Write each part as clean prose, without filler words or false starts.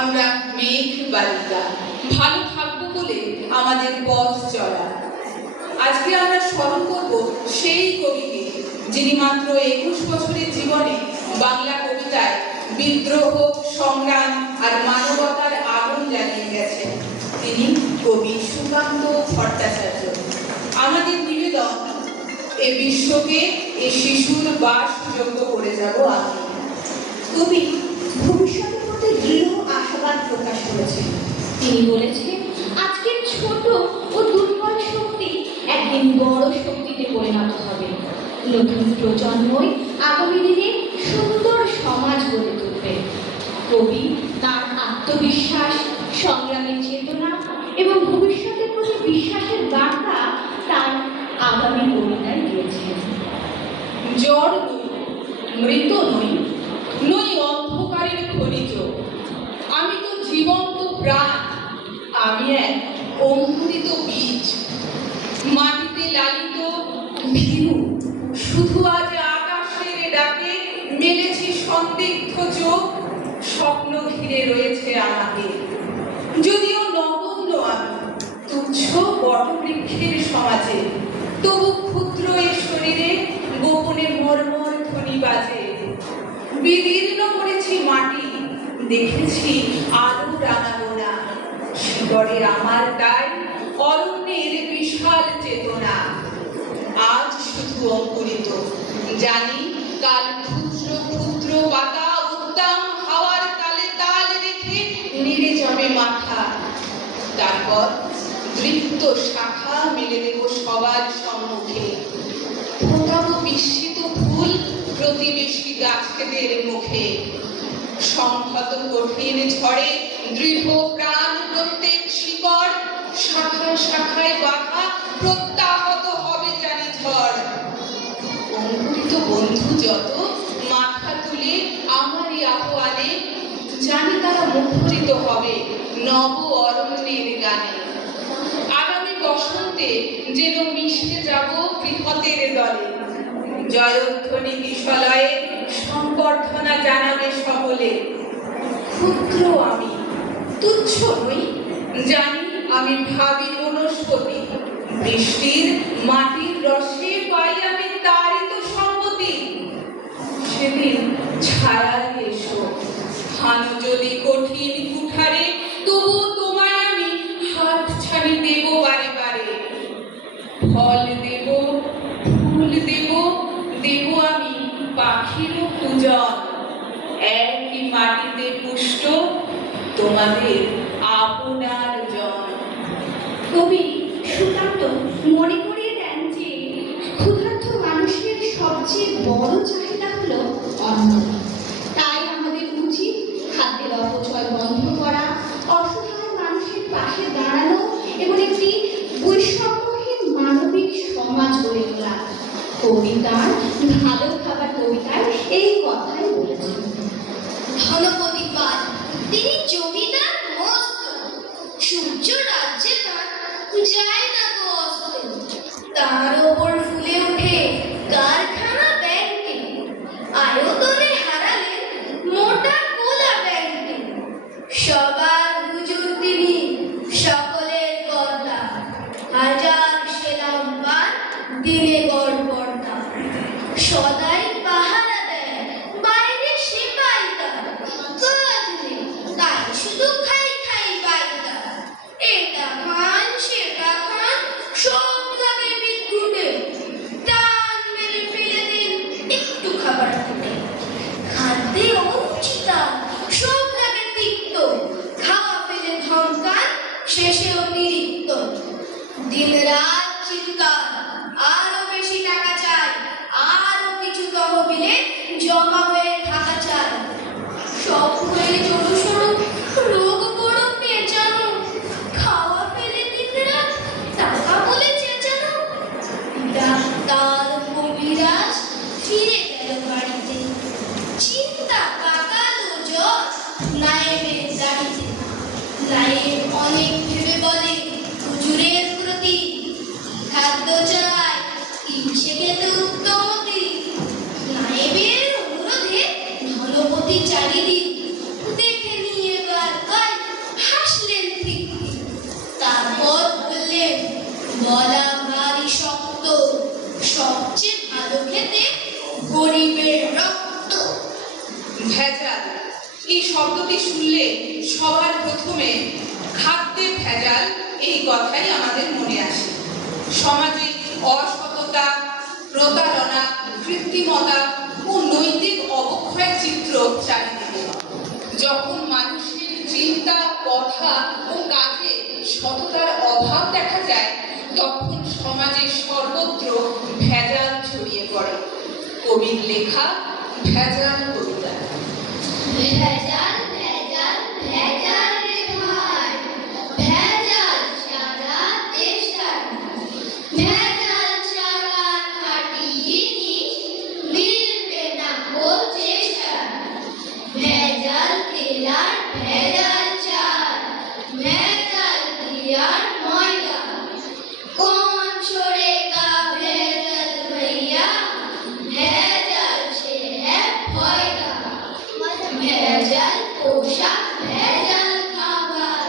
আমরা মেঘ বালিকা, ভালো থাকবো বলে আমাদের পথ চলা। আজকে আমরা স্মরণ করব সেই কবিকে, যিনি মাত্র 21 বছরের জীবনে বাংলা কবিতায় বিদ্রোহ, সংগ্রাম আর মানবতার আগুন জ্বালিয়ে গেছেন। তিনি কবি সুকান্ত ভট্টাচার্য। আমাদের নিবেদন, এ বিশ্বকে এ শিশুর বাসযোগ্য করে যাব আমি। কবি ভবিষ্যতের প্রতি দৃঢ় আশাবাদ প্রকাশ করেছেন। তিনি বলেছেন, আজকের ছোট ও দুর্বল শক্তি একদিন বড় শক্তিতে পরিণত হবে। নতুন প্রজন্মই আগামী দিনে সুন্দর সমাজ গড়ে তুলবে। কবি তার আত্মবিশ্বাস, সংগ্রামের চেতনা এবং ভবিষ্যতের প্রতি বিশ্বাসের বার্তা তার আগামী কবিতায় দিয়েছেন। জ্বর নই, মৃত নই, নই অন্ধকারের খনিজ, আমি তো জীবন্ত প্রাণ, আমি এক অঙ্কুরিত বীজ, মাটিতে লালিত ভীরু, শুধু আজ আকাশের ডাকে মেলেছি সন্দিগ্ধ চোখ, স্বপ্ন ঘিরে রয়েছে আমাকে। যদিও নগণ্য আমি, তুচ্ছ বটবৃক্ষের সমাজে, তবু ক্ষুদ্র এ শরীরে গোপনে মর্মর ধ্বনি বাজে। বিদীর্ণ করেছি মাটি, দেখেছি আলো রাঙানোনা, শিকড়ে আমার তাই অরণ্যের বিশাল চেতনা। আজ শুধু অঙ্কুরিত, জানি কাল ক্ষুদ্র ক্ষুদ্র পাতা উদ্দাম হাওয়ার তালে তাল রেখে নেড়ে যাবে মাথা। তারপর দৃপ্ত শাখা মেলে দেব সবার সম্মুখে, ফোটাবো বিস্মিত ফুল প্রতিবেশী গাছেদের মুখে। সংহত কঠিন ঝড়ে দৃঢ় প্রাণ প্রত্যেক শিকড়, শাখায় শাখায় বাঁধা প্রত্যাহত হবে জানি ঝড়। অঙ্কুরিত বন্ধু যত মাথা তুলে আমারই আহ্বানে, জানি তারা মুখরিত হবে নব অরণ্যের গানে। আগামী বসন্তে যেন মিশে যাব বৃহতের দলে, জয়ধ্বনি বিশালয়ে সম্বর্ধনা জানাবে সকলে। ক্ষুদ্র আমি, তুচ্ছ নই, জানি আমি ভাবি বনস্পতি, বৃষ্টির মাটির রসে পাই আমি তারই তো সম্মতি। সেদিন ছায়ায় এসো, হানো যদি কঠিন কুঠারে, তবু তোমায় আমি হাত ছাড়ি দেব বারে বারে। ফল দেব, ফুল দেব, দেব আমি পাখিরও পূজন, একই মাটিতে পুষ্ট তোমাদের আপনার জন। কবি সুকান্ত মনে করিয়ে দেন যে ক্ষুধার্ত মানুষের সবচেয়ে বড় চাহিদা হলো অন্ন। তাই আমাদের উচিত খাদ্যের অপচয় বন্ধ করা, অসহায় মানুষের পাশে দাঁড়ানো এবং একটি বৈষম্যহীন মানবিক সমাজ গড়ে তোলা। কবি তার ভালো খাবার কবিতায় এই কথাই বলেছেন। ধনপতি পাল, তিনি জমিদার মস্ত, সূর্য রাজ্যে তার যায় না গো অস্ত। তার ওপর ফুলে ওঠে কারখানা ব্যাংকে, আয়তনে হারালেন মোটা কোলা ব্যাংকে। সবার হুজুর তিনি, সকলের কর্তা, হাজার সেলাম পান দিনে গড় পর্দা। সদাই পাহারা দেয় বাইরে সিপাই তার, কাজ নেই তাই শুধু খাই খাই বাইতা। এটা খান সেটা খান সব লাগে বিদ্যুটে, টান মেরে ফেলে দিন একটু খাবার ফুটে। খাদ্যে অনুচিতা সব লাগে তিক্ত, খাওয়া ফেলে ধমকান শেষে অতিরিক্ত। দিন রাত চিৎকার, আরো বেশি টাকা চাই, আরো কিছু তহবিলে জমা হয়ে থাকা চাই। সব হয়ে জড়সড়, রোগ বড় পেঁচানো, খাওয়া ফেলে দিন রাত টাকা বলে চেঁচানো। ডাক্তার কবিরাজ ফিরে গেল বাড়িতে, চিন্তা পাকালো জ্বর নায়েবের দাড়িতে। নায়েব অনেক ভেবে বলে হুজুরের প্রতি, খাদ্য চাই ইচ্ছে খেতে উত্তমতি। নায়েবের অনুরোধে ধনপতি চারিদিক দেখে নিয়ে এবার শুনলে সবার প্রথমে খাদ্যে ভেজাল এই কথাই আমাদের মনে আসে। সমাজে অসততা, প্রতারণা, কৃত্রিমতা ও নৈতিক অবক্ষয়ের চিত্র চারিদিকে। যখন মানুষের চিন্তা, কথা ও কাজে সততার অভাব দেখা যায়, তখন সমাজে সর্বত্র ভেজাল ছড়িয়ে পড়ে। কবির লেখা ভেজাল কবিতা। ভেজাল ভেজাল ভেজাল রে ভাই, ভেজাল সারা দেশটায়, ভেজাল ছাড়া খাঁটি জিনিস মিলবে না কো চেষ্টায়। ভেজাল তেল আর ভেজাল চাল, ভেজাল দিয়ার ময়দা, কোন छोड़ेगा ভেজাল भैया, ভেজাল সে হ্যায় ফয়দা। ভেজাল পোশাক, ভেজাল খাবার,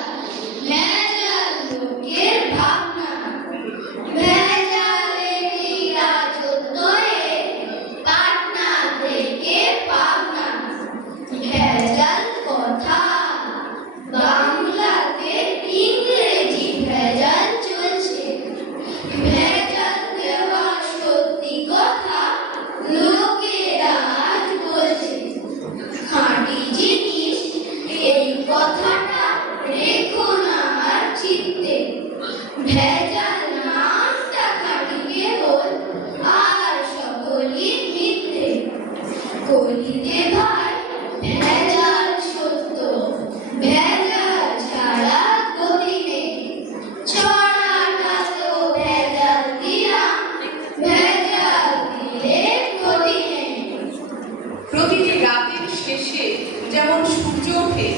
ভেজাল লোকের ভাবনা, ভেজালে রাজত্বয়ে পাটনা থেকে পাবনা। ভেজাল কথা, বাংলাতে ইংরেজি ভেজাল চলছে, ভেজাল দেওয়া সত্যি কথা লোকেরা আজ বলছে। খাঁটি জিনিস এই কথাটা রেখো না আর চিত্তে, ভেজাল নামটা খাঁটি কেবল আর সকলই মিথ্যে। কলিতে ভাই ভেজাল সত্য, ভেজাল ছাড়া গতি নেই। ছড়াটা তো ভেজাল দিয়া, ভেজাল দিলে ক্ষতি নেই। প্রতিটি রাতের শেষে যেমন সূর্য ওঠে,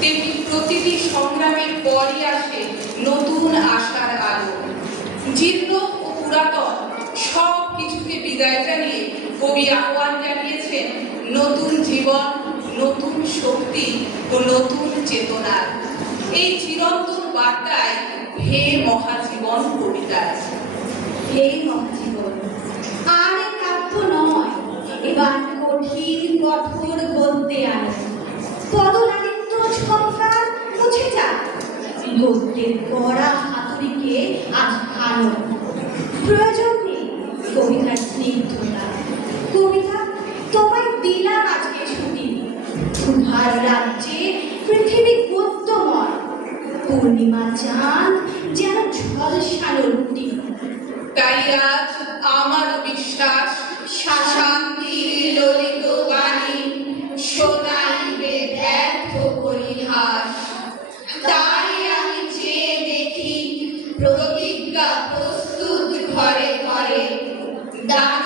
তেমনি প্রতিটি সংগ্রামের পরই আসে নতুন আশার আলো। জীর্ণ ও পুরাতন সব কিছুকে বিদায় জানিয়ে কবি আহ্বান জানিয়েছেন নতুন জীবন, নতুন শক্তি ও নতুন চেতনার। এই চিরন্তন বার্তায় হে মহাজীবন কবিতায়। হে মহাজীবন, আর এ কাব্য নয়, এবার কঠিন কঠোর গদ্যে আনো। পদনাদিত্য ঝঙ্কার মুছে যাক, গদ্যের কড়া হাতুড়িকে আজ ভালো। প্রয়োজন নেই কবিতার স্নিগ্ধতা। কবিতা তোমায় দিলাম আজকে ছুটি, তোমার রাজ্যে পৃথিবী গদ্যময়। পূর্ণিমা চাঁদ যেন ঝলসানো রুটি। তাই আজ আমার বিশ্বাস শান্তির ললিত বাণী শোনাইবে ব্যর্থ পরিহাস। তাই আমি চেয়ে দেখি প্রতিজ্ঞা প্রস্তুত ঘরে ঘরে, দান